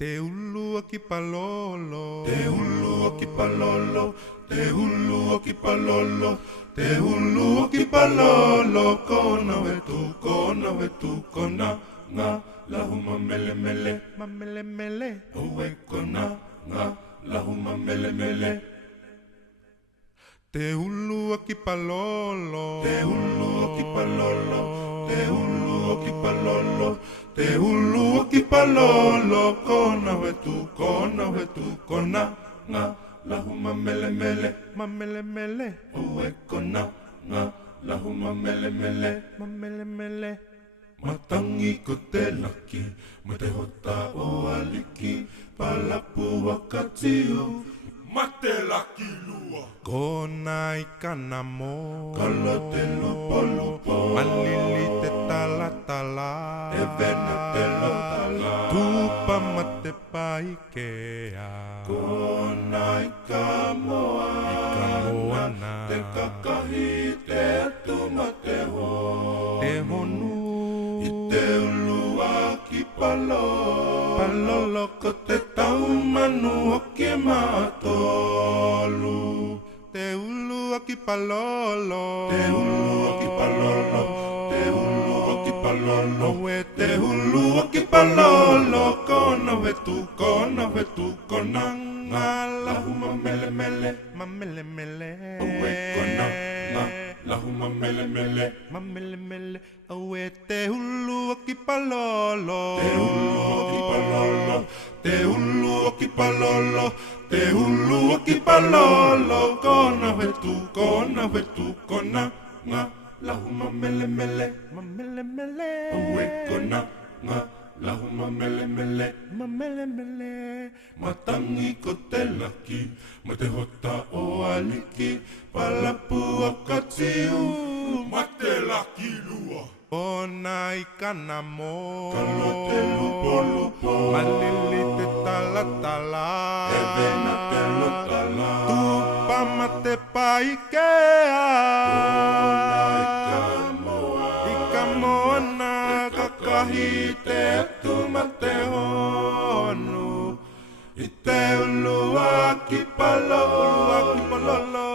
Te ulua ki palolo, te ulua ki palolo, te ulua ki palolo, te ulua ki palolo, kona vetu kona nga lahuma mele mele, mamele mele, oe kona nga lahuma mele mele. te ulua ki palolo, te ulua ki palolo, te ulua ki palolo, te ulua ki palolo, kona vetu kona nga lahuma mele mele, mamele mele, oe kona nga lahuma mele mele. mamele mele, Matangi ko te laki, ma te hota o aliki, palapu wakatiu, ma te laki lua. kona I kana mo, Kala te lupo, malili te tala tala, e vena te lotala. tupa ma te paikea, Kona I ka moana, te kakahi te atu ma te ho. te honu, I te ulua ki palolo, palolo ko te tau manu o ke matolu. te ulua ki palolo, Te ulua ki palolo, te ulua ki palolo, oe te ulua ki palolo, kona vetu kona nga lahuma mele mele, mamele mele, oe kona nga lahuma mele mele. mamele mele, oe te ulua ki palolo, Te ulua ki palolo, te ulua ki palolo, te ulua ki palolo, kona vetu kona nga lahuma mele mele, mamele mele, oe kona nga lahuma mele mele. mamele mele, Matangi ko te laki, ma te hota o aliki, palapu akatiu, ma te laki lua. kona I kana mo, Kala te lupo, malili te tala tala, e vena te lotala. tupa ma te paikea, ika moana kakahi te atu ma te honu, I te ulua ki palolo, ulua ki palolo,